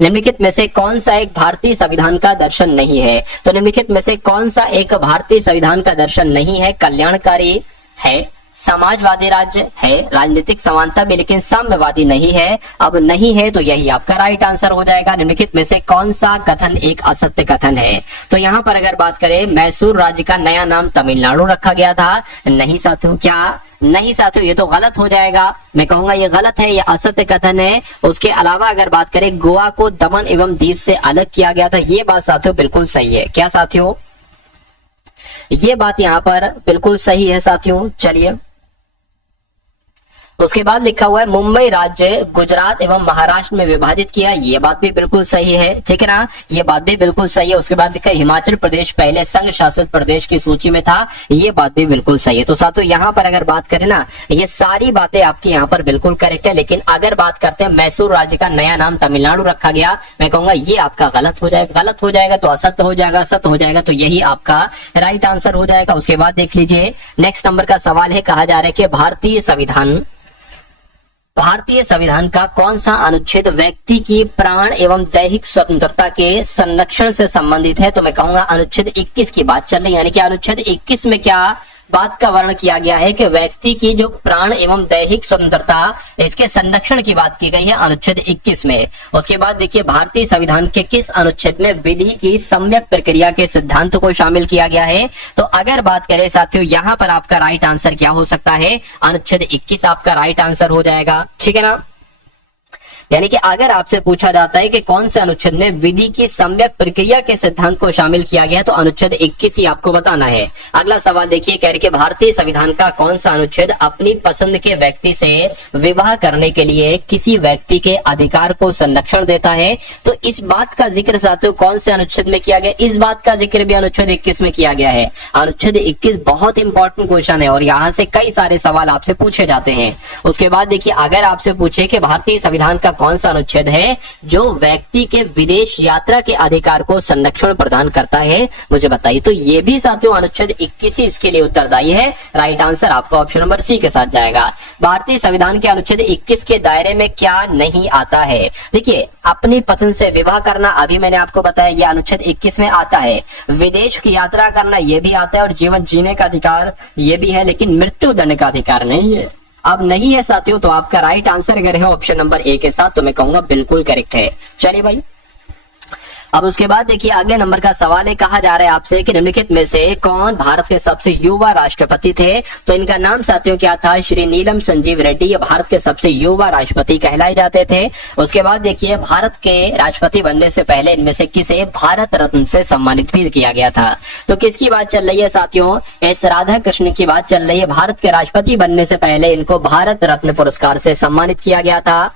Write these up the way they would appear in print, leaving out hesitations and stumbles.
निम्नलिखित में से कौन सा एक भारतीय संविधान का दर्शन नहीं है? तो निम्नलिखित में से कौन सा एक भारतीय संविधान का दर्शन नहीं है? कल्याणकारी है, समाजवादी राज्य है, राजनीतिक समानता भी लेकिन साम्यवादी नहीं है। अब नहीं है तो यही आपका राइट आंसर हो जाएगा। निम्नलिखित में से कौन सा कथन एक असत्य कथन है? तो यहाँ पर अगर बात करें, मैसूर राज्य का नया नाम तमिलनाडु रखा गया था। नहीं साथियों, क्या नहीं साथियों, ये तो गलत हो जाएगा। मैं कहूंगा ये गलत है, ये असत्य कथन है। उसके अलावा अगर बात करें, गोवा को दमन एवं दीव से अलग किया गया था, ये बात साथियों बिल्कुल सही है। क्या साथियों, ये बात यहाँ पर बिल्कुल सही है साथियों। चलिए, उसके बाद लिखा हुआ है मुंबई राज्य गुजरात एवं महाराष्ट्र में विभाजित किया, ये बात भी बिल्कुल सही है, ठीक है ना, ये बात भी बिल्कुल सही है। उसके बाद लिखा है हिमाचल प्रदेश पहले संघ शासित प्रदेश की सूची में था, ये बात भी बिल्कुल सही है। तो साथियों यहाँ पर अगर बात करें ना, ये सारी बातें आपकी यहाँ पर बिल्कुल करेक्ट है। लेकिन अगर बात करते हैं मैसूर राज्य का नया नाम तमिलनाडु रखा गया, मैं कहूंगा ये आपका गलत हो जाएगा। गलत हो जाएगा तो असत्य हो जाएगा, असत्य हो जाएगा तो यही आपका राइट आंसर हो जाएगा। उसके बाद देख लीजिए, नेक्स्ट नंबर का सवाल है, कहा जा रहा है कि भारतीय संविधान का कौन सा अनुच्छेद व्यक्ति की प्राण एवं दैहिक स्वतंत्रता के संरक्षण से संबंधित है? तो मैं कहूंगा अनुच्छेद 21 की बात चल रही है। यानी कि अनुच्छेद 21 में क्या बात का वर्णन किया गया है कि व्यक्ति की जो प्राण एवं दैहिक स्वतंत्रता, इसके संरक्षण की बात की गई है अनुच्छेद 21 में। उसके बाद देखिए, भारतीय संविधान के किस अनुच्छेद में विधि की सम्यक प्रक्रिया के सिद्धांत को शामिल किया गया है? तो अगर बात करें साथियों, यहाँ पर आपका राइट आंसर क्या हो सकता है? अनुच्छेद 21 आपका राइट आंसर हो जाएगा, ठीक है ना। यानी कि अगर आपसे पूछा जाता है कि कौन से अनुच्छेद में विधि की सम्यक प्रक्रिया के सिद्धांत को शामिल किया गया है, तो अनुच्छेद 21 ही आपको बताना है। अगला सवाल देखिए, कह रहे कि भारतीय संविधान का कौन सा अनुच्छेद अपनी पसंद के व्यक्ति से विवाह करने के लिए किसी व्यक्ति के अधिकार को संरक्षण देता है? तो इस बात का जिक्र साथियों कौन से अनुच्छेद में किया गया? इस बात का जिक्र भी अनुच्छेद 21 में किया गया है। अनुच्छेद 21 बहुत इंपॉर्टेंट क्वेश्चन है और यहाँ से कई सारे सवाल आपसे पूछे जाते हैं। उसके बाद देखिए, अगर आपसे पूछे कि भारतीय संविधान का कौन सा अनुच्छेद है जो व्यक्ति के विदेश यात्रा के अधिकार को संरक्षण प्रदान करता है, मुझे बताइए। तो ये भी साथियों अनुच्छेद 21 ही इसके लिए उत्तरदायी है। राइट आंसर आपका ऑप्शन नंबर सी के साथ जाएगा। भारतीय संविधान के अनुच्छेद 21 के दायरे में क्या नहीं आता है? देखिए, अपनी पसंद से विवाह करना, अभी मैंने आपको बताया ये अनुच्छेद 21 में आता है। विदेश की यात्रा करना ये भी आता है और जीवन जीने का अधिकार ये भी है, लेकिन मृत्यु दंड का अधिकार नहीं है। अब नहीं है साथियों, तो आपका राइट आंसर अगर है ऑप्शन नंबर ए के साथ, तो मैं कहूंगा बिल्कुल करेक्ट है। चलिए भाई, अब उसके बाद देखिए, अगले नंबर का सवाल है, कहा जा रहा है आपसे कि निम्नलिखित में से कौन भारत के सबसे युवा राष्ट्रपति थे? तो इनका नाम साथियों क्या था? श्री नीलम संजीव रेड्डी। ये भारत के सबसे युवा राष्ट्रपति कहलाए जाते थे। उसके बाद देखिए, भारत के राष्ट्रपति बनने से पहले इनमें से किसे भारत रत्न से सम्मानित भी किया गया था? तो किसकी बात चल रही है साथियों? एस राधा कृष्ण की बात चल रही है। भारत के राष्ट्रपति बनने से पहले इनको भारत रत्न पुरस्कार से सम्मानित किया गया था।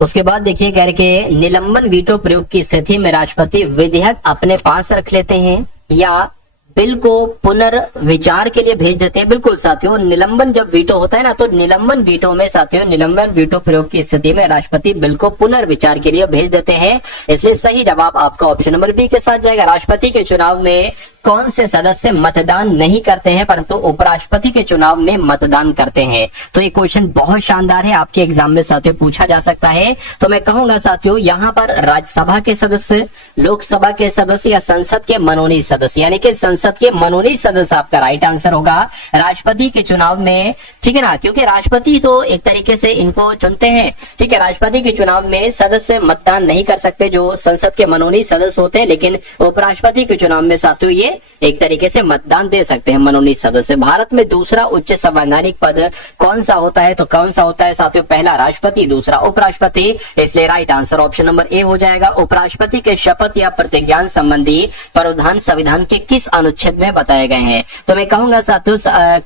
उसके बाद देखिए, कह रहे कि निलंबन वीटो प्रयोग की स्थिति में राष्ट्रपति विधेयक अपने पास रख लेते हैं या बिल को पुनर्विचार के लिए भेज देते हैं? बिल्कुल साथियों, निलंबन जब वीटो होता है ना, तो निलंबन वीटो में साथियों, निलंबन वीटो प्रयोग की स्थिति में राष्ट्रपति बिल को पुनर्विचार के लिए भेज देते हैं। इसलिए सही जवाब आपका ऑप्शन नंबर बी के साथ जाएगा। राष्ट्रपति के चुनाव में कौन से सदस्य मतदान नहीं करते हैं परंतु उपराष्ट्रपति के चुनाव में मतदान करते हैं? तो ये क्वेश्चन बहुत शानदार है, आपके एग्जाम में साथियों पूछा जा सकता है। तो मैं कहूंगा साथियों, यहाँ पर राज्यसभा के सदस्य, लोकसभा के सदस्य या संसद के मनोनीत सदस्य, यानी कि संसद के मनोनीत सदस्य आपका राइट आंसर होगा राष्ट्रपति के चुनाव में, ठीक है ना। क्योंकि राष्ट्रपति तो एक तरीके से इनको चुनते हैं, ठीक है। राष्ट्रपति के चुनाव में सदस्य मतदान नहीं कर सकते जो संसद के मनोनीत सदस्य होते हैं, लेकिन उपराष्ट्रपति के चुनाव में साथियों ये एक तरीके से मतदान दे सकते हैं मनोनीत सदस्य। भारत में दूसरा उच्च संवैधानिक पद कौन सा होता है? तो कौन सा होता है साथियों? पहला राष्ट्रपति, दूसरा उपराष्ट्रपति। इसलिए right answer option number A हो जाएगा। उपराष्ट्रपति के शपथ या प्रतिज्ञान संबंधी प्रावधान संविधान के किस अनुच्छेद में बताए गए हैं? तो मैं कहूंगा साथियों,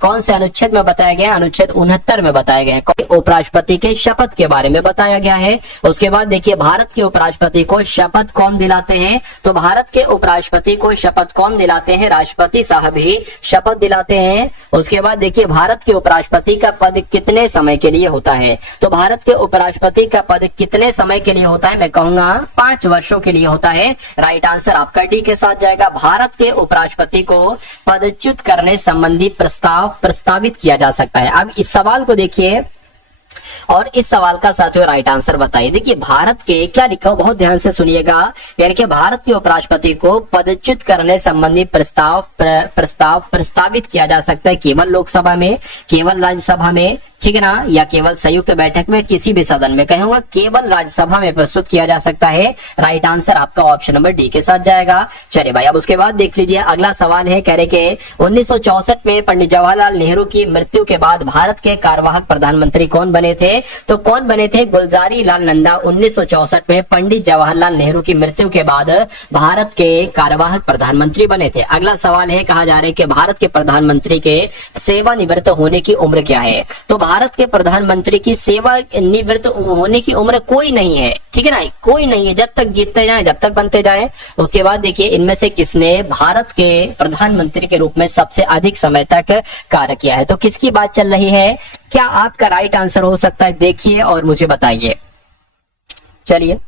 कौन से अनुच्छेद में बताया गया? अनुच्छेद 69 में बताया गया है। उपराष्ट्रपति के शपथ के बारे में बताया गया है। उसके बाद देखिए, भारत के उपराष्ट्रपति को शपथ कौन दिलाते हैं? तो भारत के उपराष्ट्रपति को शपथ कौन दिलाते हैं? राष्ट्रपति साहब ही शपथ दिलाते हैं। उसके बाद देखिए, भारत के उपराष्ट्रपति का पद कितने समय के लिए होता है? तो भारत के उपराष्ट्रपति का पद कितने समय के लिए होता है? मैं कहूंगा 5 वर्षों के लिए होता है। राइट आंसर आपका डी के साथ जाएगा। भारत के उपराष्ट्रपति को पदच्युत करने संबंधी प्रस्तावित किया जा सकता है। अब इस सवाल को देखिए, और इस सवाल का साथियों राइट आंसर बताइए। देखिए भारत के क्या लिखा हो, बहुत ध्यान से सुनिएगा, यानी कि भारत के उपराष्ट्रपति को पदच्युत करने संबंधी प्रस्तावित किया जा सकता है केवल लोकसभा में, केवल राज्यसभा में, ठीक है ना, या केवल संयुक्त बैठक में, किसी भी सदन में। कहूंगा केवल राज्यसभा में प्रस्तुत किया जा सकता है। राइट आंसर आपका ऑप्शन नंबर डी के साथ जाएगा। चलिए भाई, अब उसके बाद देख लीजिए अगला सवाल है, कह रहे कि 1964 में पंडित जवाहरलाल नेहरू की मृत्यु के बाद भारत के कार्यवाहक प्रधानमंत्री कौन बने थे? तो कौन बने थे? गुलजारी लाल नंदा 1964 में पंडित जवाहरलाल नेहरू की मृत्यु के बाद भारत के कार्यवाहक प्रधानमंत्री बने थे। अगला सवाल है, कहा जा रहा है कि भारत के प्रधानमंत्री के सेवानिवृत्त होने की उम्र क्या है? तो भारत के प्रधानमंत्री की सेवानिवृत्त होने की उम्र कोई नहीं है, ठीक है ना, कोई नहीं है, जब तक जीतते जाएं, जब तक बनते जाएं। उसके बाद देखिए इनमें से किसने भारत के प्रधानमंत्री के रूप में सबसे अधिक समय तक कार्य किया है? तो किसकी बात चल रही है? क्या आपका राइट आंसर हो सकता है? देखिए और मुझे बताइए। चलिए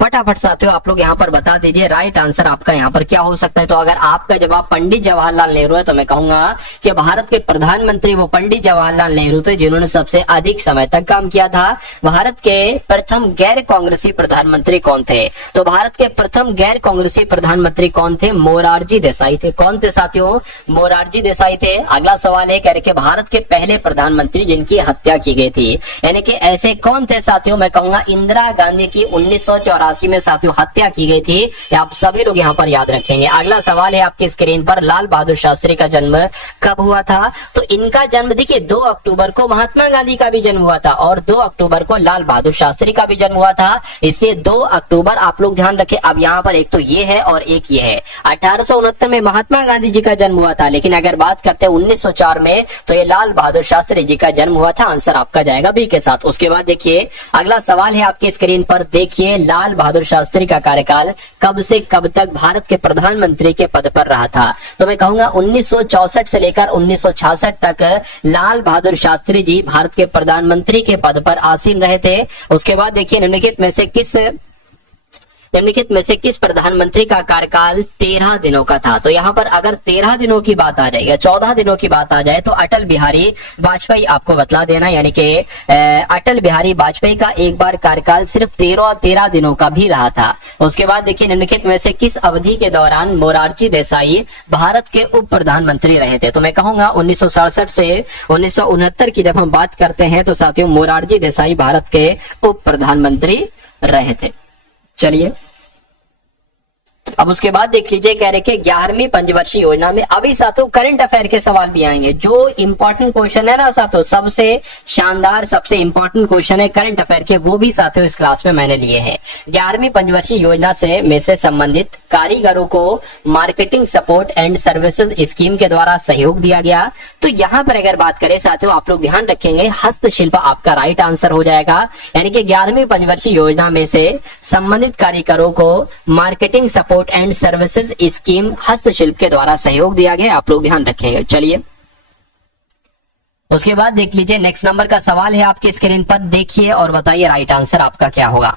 फटाफट साथियों आप लोग यहाँ पर बता दीजिए राइट आंसर आपका यहाँ पर क्या हो सकता है। तो अगर आपका जवाब पंडित जवाहरलाल नेहरू है तो मैं कहूंगा कि भारत के प्रधानमंत्री वो पंडित जवाहरलाल नेहरू थे जिन्होंने सबसे अधिक समय तक काम किया था। भारत के प्रथम गैर कांग्रेसी प्रधानमंत्री कौन थे? तो भारत के प्रथम गैर कांग्रेसी प्रधानमंत्री कौन थे? मोरारजी देसाई थे। कौन थे साथियों? मोरारजी देसाई थे। अगला सवाल है, कह रहे कि भारत के पहले प्रधानमंत्री जिनकी हत्या की गई थी, यानी कि ऐसे कौन थे साथियों? मैं कहूंगा इंदिरा गांधी की 1984 में साथियों हत्या की गई थी। आप सभी लोग यहाँ पर याद रखेंगे। अगला सवाल है आपकी स्क्रीन पर, लाल बहादुर शास्त्री का जन्म कब हुआ था? तो इनका जन्म देखिए 2 अक्टूबर को महात्मा गांधी का भी जन्म हुआ था और 2 अक्टूबर को लाल बहादुर शास्त्री का भी जन्म हुआ था, इसलिए 2 अक्टूबर आप लोग ध्यान रखें। अब यहाँ पर एक तो ये है और एक ये है। 1869 में महात्मा गांधी जी का जन्म हुआ था, लेकिन अगर बात करते हैं 1904 में तो ये लाल बहादुर शास्त्री जी का जन्म हुआ था। आंसर आपका जाएगा बी के साथ। उसके बाद देखिए अगला सवाल है आपकी स्क्रीन पर, देखिए लाल बहादुर शास्त्री का कार्यकाल कब से कब तक भारत के प्रधानमंत्री के पद पर रहा था? तो मैं कहूंगा 1964 से लेकर 1966 तक लाल बहादुर शास्त्री जी भारत के प्रधानमंत्री के पद पर आसीन रहे थे। उसके बाद देखिए निम्नलिखित में से किस प्रधानमंत्री का कार्यकाल 13 दिनों का था? तो यहाँ पर अगर 13 दिनों की बात आ जाए या 14 दिनों की बात आ जाए तो अटल बिहारी वाजपेयी आपको बतला देना, यानी कि अटल बिहारी वाजपेयी का एक बार कार्यकाल सिर्फ 13 दिनों का भी रहा था। उसके बाद देखिए निम्नलिखित में से किस अवधि के दौरान मोरारजी देसाई भारत के उप प्रधानमंत्री रहे थे? तो मैं कहूंगा 1967 से 1969 की जब हम बात करते हैं तो साथियों मोरारजी देसाई भारत के उप प्रधानमंत्री रहे थे। चलिए अब उसके बाद देख लीजिए, कह रहे कि 11वीं पंचवर्षीय योजना में अभी साथियों करंट अफेयर के सवाल भी आएंगे। जो इंपॉर्टेंट क्वेश्चन है ना साथियों, सबसे शानदार सबसे इंपॉर्टेंट क्वेश्चन है करंट अफेयर के, वो भी साथियों इस क्लास में मैंने लिए हैं। 11वीं पंचवर्षीय योजना से संबंधित कारीगरों को marketing support and services scheme के द्वारा सहयोग दिया गया। तो यहाँ पर अगर बात करें साथियों आप लोग ध्यान रखेंगे हस्तशिल्प आपका राइट आंसर हो जाएगा, यानी कि 11वीं पंचवर्षीय योजना में से संबंधित कारीगरों को marketing support and services scheme हस्तशिल्प के द्वारा सहयोग दिया गया। आप लोग ध्यान रखेंगे। चलिए उसके बाद देख लीजिए नेक्स्ट नंबर का सवाल है आपकी स्क्रीन पर, देखिए और बताइए राइट आंसर आपका क्या होगा।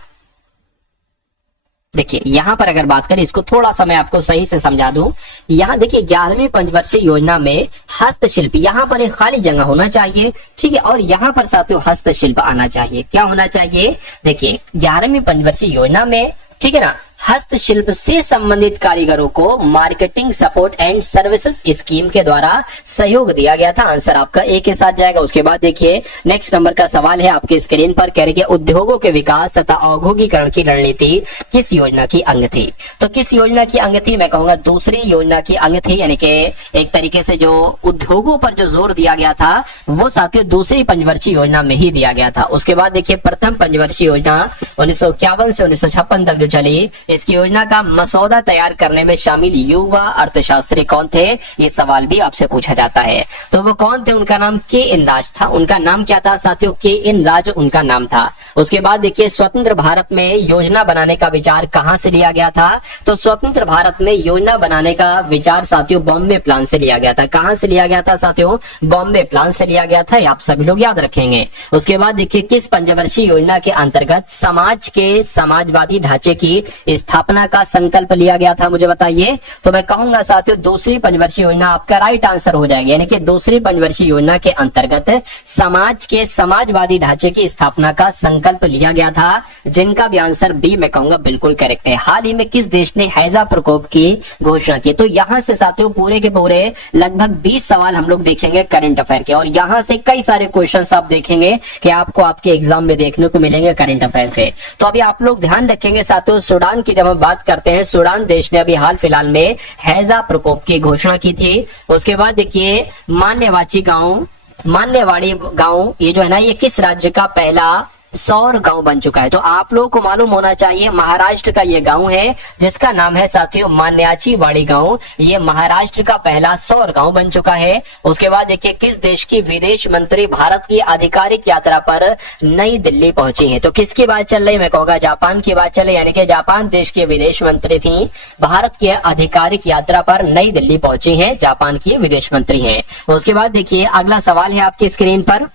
देखिए यहां पर अगर बात करें, इसको थोड़ा सा मैं आपको सही से समझा दूं। यहां देखिए 11वीं पंचवर्षीय योजना में हस्तशिल्प, यहां पर एक खाली जगह होना चाहिए, ठीक है, और यहां पर साथियों हस्तशिल्प आना चाहिए। क्या होना चाहिए? देखिए 11वीं पंचवर्षीय योजना में, ठीक है ना, हस्तशिल्प से संबंधित कारीगरों को marketing support and services scheme के द्वारा सहयोग दिया गया था। आंसर आपका ए के साथ जाएगा। उसके बाद देखिए नेक्स्ट नंबर का सवाल है आपके स्क्रीन पर, कह रहे कि उद्योगों के विकास तथा औद्योगिकरण की रणनीति किस योजना की अंग थी? तो किस योजना की अंग थी? मैं कहूंगा दूसरी योजना की अंग थी, यानी कि एक तरीके से जो उद्योगों पर जो जोर दिया गया था वो साथियों दूसरी पंचवर्षीय योजना में ही दिया गया था। उसके बाद देखिए प्रथम पंचवर्षीय योजना 1951 से 1956 तक जो चली, इसकी योजना का मसौदा तैयार करने में शामिल युवा अर्थशास्त्री कौन थे? ये सवाल भी आपसे पूछा जाता है। तो वो कौन थे? उनका नाम के एन राज था। उनका नाम क्या था साथियों? के एन राज उनका नाम था। उसके बाद देखिए स्वतंत्र भारत में योजना बनाने का विचार कहां से लिया गया था? तो स्वतंत्र भारत में योजना बनाने का विचार साथियों बॉम्बे प्लान से लिया गया था। कहां से लिया गया था साथियों? बॉम्बे प्लान से लिया गया था। आप सभी लोग याद रखेंगे। उसके बाद देखिए किस पंचवर्षीय योजना के अंतर्गत समाज के समाजवादी ढांचे की स्थापना का संकल्प लिया गया था, मुझे बताइए। तो मैं कहूंगा साथियों दूसरी पंचवर्षीय योजना आपका राइट आंसर हो जाएगी, यानी कि दूसरी पंचवर्षीय योजना के अंतर्गत समाज के समाजवादी ढांचे की स्थापना का संकल्प लिया गया था, जिनका भी आंसर बी मैं कहूंगा बिल्कुल करेक्ट है। हाल ही में किस देश ने हैजा प्रकोप की घोषणा की? तो यहाँ से साथियों पूरे के पूरे लगभग 20 सवाल हम लोग देखेंगे करंट अफेयर के, और यहाँ से कई सारे क्वेश्चंस आप देखेंगे कि आपको आपके एग्जाम में देखने को मिलेंगे करंट अफेयर के। तो अभी आप लोग ध्यान रखेंगे साथियों, सूडान की जब हम बात करते हैं, सूडान देश ने अभी हाल फिलहाल में हैजा प्रकोप की घोषणा की थी। उसके बाद देखिए मान्यवाड़ी गांव ये जो है ना, ये किस राज्य का पहला सौर गांव बन चुका है? तो आप लोगों को मालूम होना चाहिए महाराष्ट्र का ये गांव है, जिसका नाम है साथियों मान्याचीवाड़ी गांव। ये महाराष्ट्र का पहला सौर गांव बन चुका है। उसके बाद देखिए किस देश की विदेश मंत्री भारत की आधिकारिक यात्रा पर नई दिल्ली पहुंची है? तो किसकी बात चल रही? मैं कहूंगा जापान की बात चल रही, यानी कि जापान देश के विदेश मंत्री थी, भारत की आधिकारिक यात्रा पर नई दिल्ली पहुंची है, जापान की विदेश मंत्री है। उसके बाद देखिए अगला सवाल है आपकी स्क्रीन पर,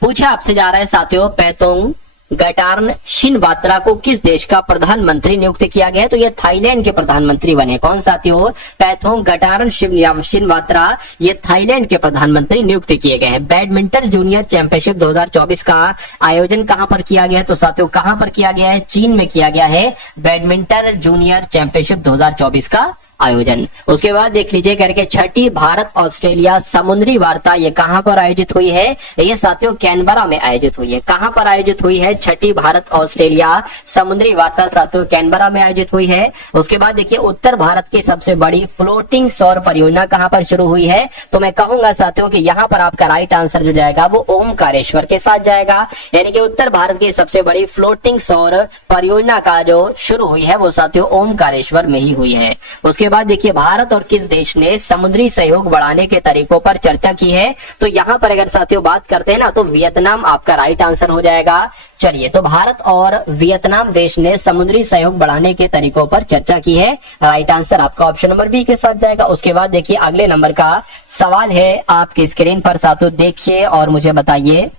पूछा आपसे जा रहा है साथियों, पैतोंग गटार्न शिनवात्रा को किस देश का प्रधानमंत्री नियुक्त किया गया है? तो ये थाईलैंड के प्रधानमंत्री बने। कौन साथियों? पैथोंग गटार्न शिनवात्रा ये थाईलैंड के प्रधानमंत्री नियुक्त किए गए हैं। बैडमिंटन जूनियर चैंपियनशिप 2024 का आयोजन कहां पर किया गया है? तो साथियों कहां पर किया गया है? चीन में किया गया है बैडमिंटन जूनियर चैंपियनशिप 2024 का आयोजन। उसके बाद देख लीजिए करके छठी भारत ऑस्ट्रेलिया समुद्री वार्ता ये कहां पर आयोजित हुई है? ये साथियों कैनबरा में आयोजित हुई है। कहां पर आयोजित हुई है? छठी भारत ऑस्ट्रेलिया समुद्री वार्ता साथियों कैनबरा में आयोजित हुई है। उसके बाद देखिए उत्तर भारत की सबसे बड़ी फ्लोटिंग सौर परियोजना कहां पर शुरू हुई है? तो मैं कहूंगा साथियों कि यहाँ पर आपका राइट आंसर जो जाएगा वो ओमकारेश्वर के साथ जाएगा, यानी कि उत्तर भारत की सबसे बड़ी फ्लोटिंग सौर परियोजना का जो शुरू हुई है वो साथियों ओमकारेश्वर में ही हुई है। उसके बाद देखिए भारत और किस देश ने समुद्री सहयोग बढ़ाने के तरीकों पर चर्चा की है? तो यहाँ पर अगर साथियों बात करते हैं ना तो वियतनाम आपका राइट आंसर हो जाएगा। चलिए तो भारत और वियतनाम देश ने समुद्री सहयोग बढ़ाने के तरीकों पर चर्चा की है, राइट आंसर आपका ऑप्शन नंबर बी के साथ जाएगा। उसके बाद देखिए अगले नंबर का सवाल है आपकी स्क्रीन पर साथियों, देखिए और मुझे बताइए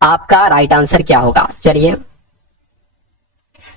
आपका राइट आंसर क्या होगा। चलिए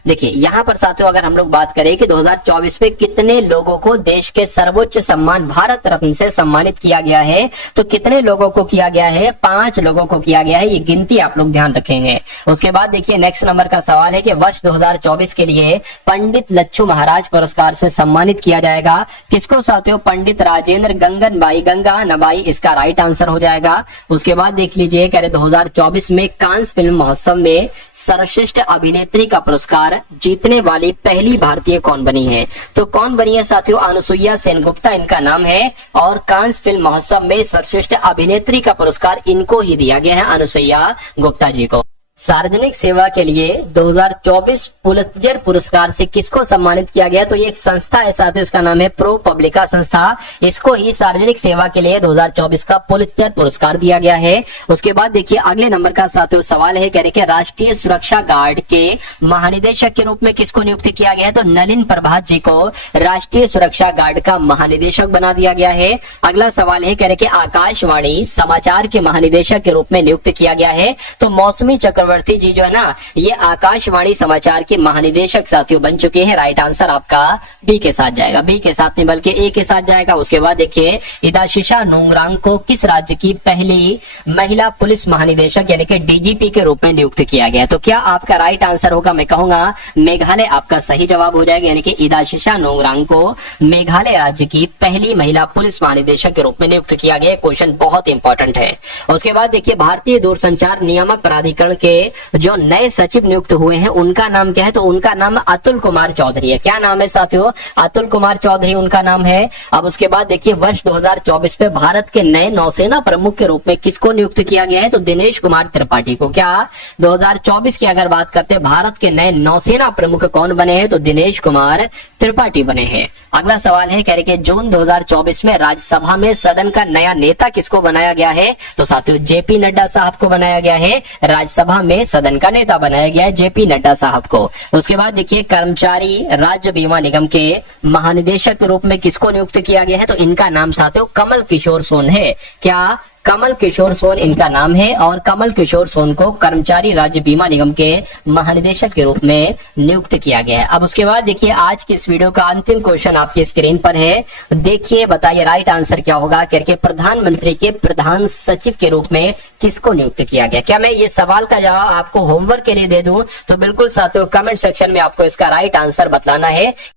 देखिए यहाँ पर साथियों अगर हम लोग बात करें कि 2024 में कितने लोगों को देश के सर्वोच्च सम्मान भारत रत्न से सम्मानित किया गया है, तो कितने लोगों को किया गया है? 5 लोगों को किया गया है, ये गिनती आप लोग ध्यान रखेंगे। उसके बाद देखिए नेक्स्ट नंबर का सवाल है कि वर्ष 2024 के लिए पंडित लच्छू महाराज पुरस्कार से सम्मानित किया जाएगा। किसको साथियों? पंडित राजेंद्र गंगनबाई गंगा नबाई इसका राइट आंसर हो जाएगा। उसके बाद देख लीजिए कह रहे 2024 में कांस फिल्म महोत्सव में सर्वश्रेष्ठ अभिनेत्री का पुरस्कार जीतने वाली पहली भारतीय कौन बनी है? तो कौन बनी है साथियों? अनुसुईया सेनगुप्ता इनका नाम है, और कांस फिल्म महोत्सव में सर्वश्रेष्ठ अभिनेत्री का पुरस्कार इनको ही दिया गया है, अनुसुईया गुप्ता जी को। सार्वजनिक सेवा के लिए 2024 पुलित्जर पुरस्कार से किसको सम्मानित किया गया? तो ये एक संस्था है साथियों, इसका नाम है प्रो पब्लिका संस्था, इसको ही सार्वजनिक सेवा के लिए 2024 का पुलित्जर पुरस्कार दिया गया है। उसके बाद देखिए अगले नंबर का साथियों सवाल है, कह रहे कि राष्ट्रीय सुरक्षा गार्ड के महानिदेशक के रूप में किसको नियुक्त किया गया है? तो नलिन प्रभात जी को राष्ट्रीय सुरक्षा गार्ड का महानिदेशक बना दिया गया है। अगला सवाल है, कह रहे कि आकाशवाणी समाचार के महानिदेशक के रूप में नियुक्त किया गया है। तो मौसमी चक्रवर्ती जी जो है ना, ये आकाशवाणी समाचार के महानिदेशक साथियों बन चुके हैं, राइट आंसर आपका बी के साथ जाएगा। बी के साथ नहीं बल्कि ए के साथ जाएगा। उसके बाद देखिए इदाशिशा नोंगरांग को किस राज्य की पहली महिला पुलिस महानिदेशक यानी कि डीजीपी के रूप में नियुक्त किया गया? तो क्या आपका राइट आंसर होगा? मैं कहूंगा मेघालय आपका सही जवाब हो जाएगा, यानी कि इदाशिशा नोंगरांग को मेघालय राज्य की पहली महिला पुलिस महानिदेशक के रूप में नियुक्त किया गया। क्वेश्चन बहुत इंपॉर्टेंट है। उसके बाद देखिए भारतीय दूरसंचार नियामक प्राधिकरण के जो नए सचिव नियुक्त हुए हैं उनका नाम क्या है? तो उनका नाम अतुल कुमार चौधरी है। क्या नाम है साथियों? अतुल कुमार चौधरी उनका नाम है। अब उसके बाद देखिए वर्ष 2024 में भारत के नए नौसेना प्रमुख के रूप में किसको नियुक्त किया गया है? तो दिनेश कुमार त्रिपाठी को। क्या 2024 की अगर बात करते हैं भारत के नए नौसेना प्रमुख कौन बने हैं? तो दिनेश कुमार त्रिपाठी बने हैं। अगला सवाल है, कह रहे कि जून 2024 में राज्यसभा में सदन का नया नेता किसको बनाया गया है? तो साथियों जेपी नड्डा साहब को बनाया गया है, राज्यसभा में सदन का नेता बनाया गया है जेपी नड्डा साहब को। उसके बाद देखिए कर्मचारी राज्य बीमा निगम के महानिदेशक के रूप में किसको नियुक्त किया गया है? तो इनका नाम साथियों कमल किशोर सोन है। क्या कमल किशोर सोन इनका नाम है और कमल किशोर सोन को कर्मचारी राज्य बीमा निगम के महानिदेशक के रूप में नियुक्त किया गया है। अब उसके बाद देखिए आज की इस वीडियो का अंतिम क्वेश्चन आपकी स्क्रीन पर है। देखिए बताइए राइट आंसर क्या होगा। करके प्रधानमंत्री के प्रधान सचिव के रूप में किसको नियुक्त किया गया। क्या मैं ये सवाल का जवाब आपको होमवर्क के लिए दे दूं? तो बिल्कुल साथियों कमेंट सेक्शन में आपको इसका राइट आंसर बतलाना है।